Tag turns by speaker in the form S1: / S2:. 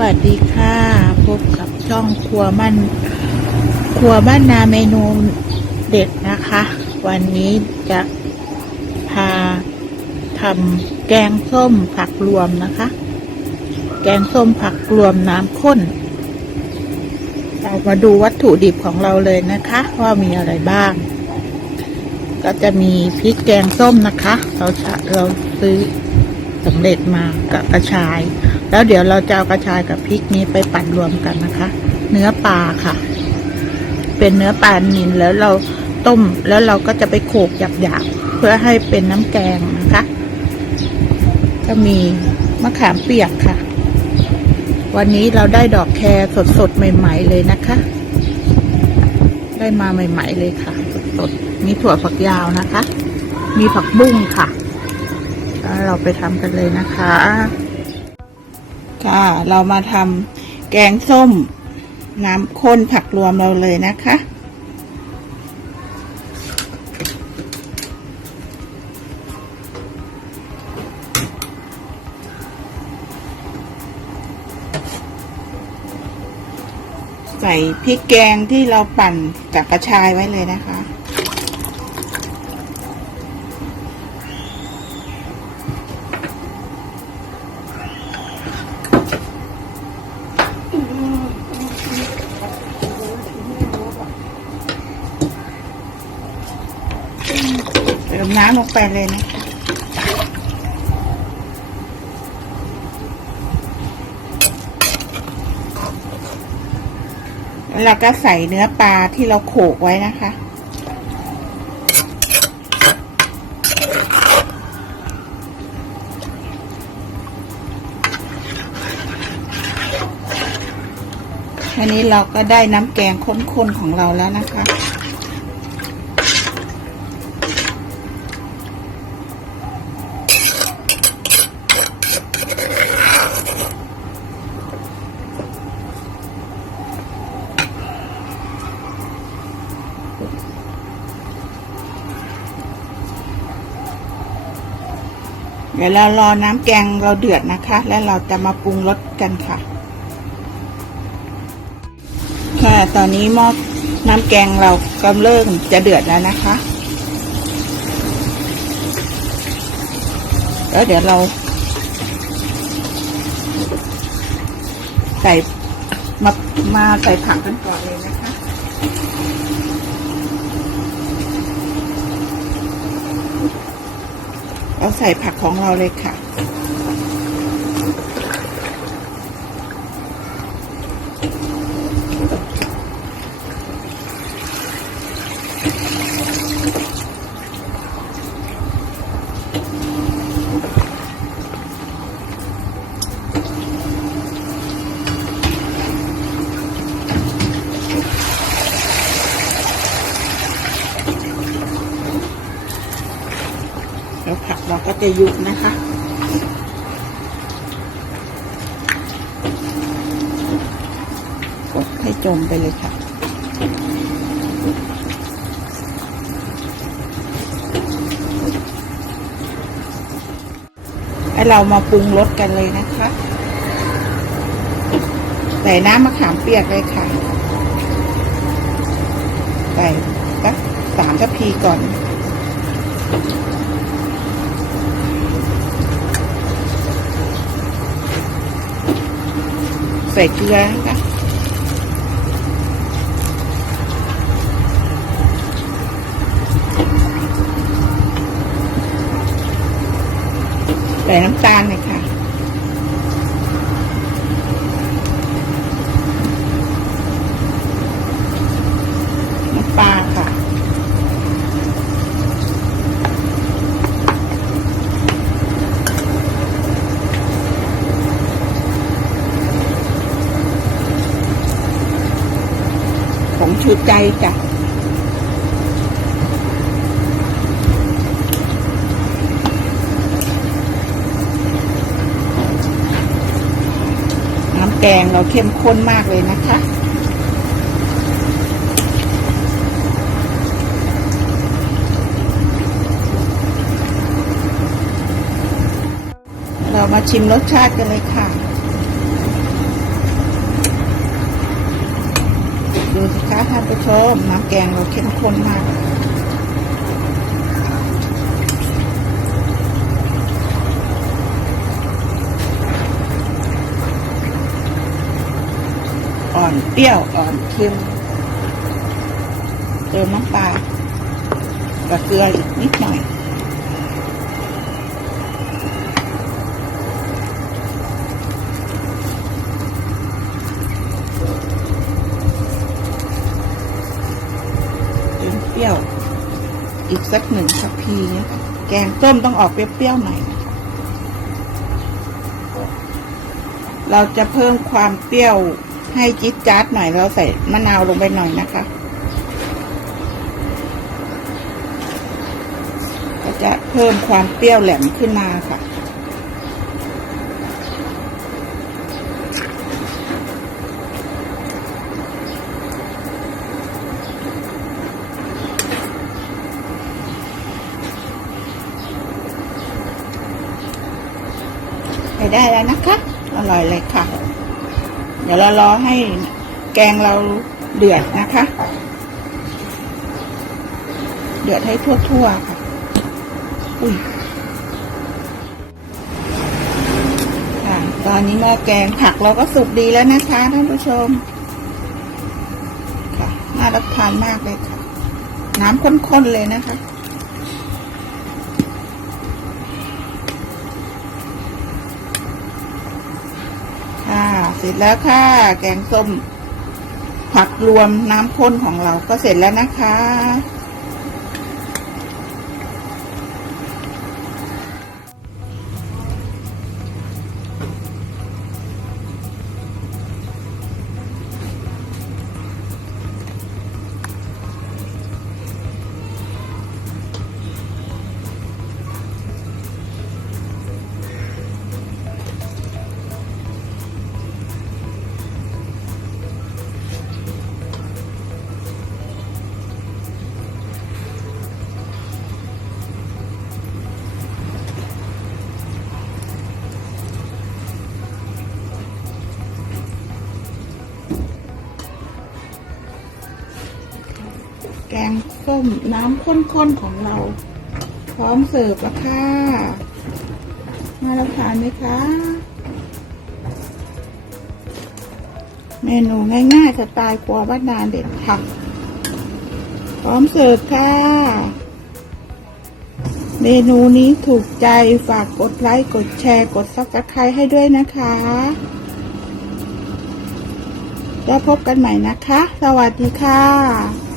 S1: วัสดีค่ะ พบกับช่องครัวมันครัวบ้านนาเมนูเด็ดนะคะ วันนี้จะพาทำแกงส้มผักรวมนะคะ แกงส้มผักรวมน้ำข้น เรามาดูวัตถุดิบของเราเลยนะคะ ว่ามีอะไรบ้าง ก็จะมีพริกแกงส้มนะคะ เราเราซื้อสำเร็จมากับกระชาย แล้วเดี๋ยวเราจะเอากระชายกับพริกนี้ไปปั่นรวมกันนะคะ เนื้อปลาค่ะ เป็นเนื้อปลานินแล้วเราต้มแล้วเราก็จะไปโขกหยาบๆเพื่อให้เป็นน้ำแกงนะคะ ก็มีมะขามเปียกค่ะ วันนี้เราได้ดอกแครสดๆใหม่ ๆ เลยนะคะ ได้มาใหม่ ๆ เลยค่ะสดๆมีถั่วฝักยาวนะคะ มีผักบุ้งค่ะ เราไปทำกันเลยนะคะ ค่ะเรามาทำแกงส้ม น้ำข้นผักรวมเราเลยนะคะ ใส่พริกแกงที่เราปั่นกับกระชายไว้เลยนะคะ มน้ำลงไปเลยนะแล้วเราก็ใส่เนื้อปลาที่เราโขกไว้นะคะ อันนี้เราก็ได้น้ำแกงข้นๆของเราแล้วนะคะ เดี๋ยวเรารอน้ำแกงเราเดือดนะคะ แล้วเราจะมาปรุงรสกันค่ะ ค่ะตอนนี้หม้อน้ำแกงเรากำเริ่มจะเดือดแล้วนะคะแล้วเดี๋ยวเราใส่มามาใส่ผักกันก่อนเลยนะคะ เราใส่ผักของเราเลยค่ะ แล้วผั กเราก็จะยุบนะคะ กดให้จมไปเลยค่ะให้เรามาปรุงรสกันเลยนะคะ ใส่น้ำมะขามเปียกเลยค่ะ ใส่สักสามทัพพีก่อน ใส่เกลือนะคะใส่น้ำตาลเลยค่ะ น้ำปลาค่ะ ของ ชูใจจ้ะน้ำแกงเราเข้มข้นมากเลยนะคะเรามาชิมรสชาติกันเลยค่ะ ท่านผู้ชมน้ำแกงเราเข้มข้นมากอ่อนเปรี้ยวอ่อนเค็มเติมน้ำปลากับเกลืออีกนิดหน่อย เติมเปรี้ยว อีก สักหนึ่งสักพีนะแกงต้มต้องออกเปรี้ยวๆหน่อยนะคะเราจะเพิ่มความเปรี้ยวให้จิ๊ดจ๊าดหน่อยเราใส่มะนาวลงไปหน่อยนะคะ ก็จะเพิ่มความเปรี้ยวแหลมขึ้นมาค่ะ ได้แล้วนะคะ อร่อยเลยค่ะ เดี๋ยวเรารอให้แกงเราเดือดนะคะ เดือดให้ทั่วๆค่ะ อุ้ยค่ะ ตอนนี้หม้อแกงผักเราก็สุกดีแล้วนะคะท่านผู้ชม ค่ะ น่ารับทานมากเลยค่ะ น้ำข้นๆเลยนะคะ ค่ะ เส ร็จแล้วค่ะ แกงส้มผักรวมน้ำข้นของเราก็เสร็จแล้วนะคะ กงส้มน้ำข้นๆของเรา พร้อมเสิร์ฟแล้วค่ะ มารับทานไหมคะ เมนูง่ายๆสไตล์ครัวบ้านนาเด็ดค่ะ พร้อมเสิร์ฟค่ะ เมนูนี้ถูกใจฝากกดไลค์ กดแชร์ กดซับสไครต์ให้ด้วยนะคะแล้วพบกันใหม่นะคะ สวัสดีค่ะ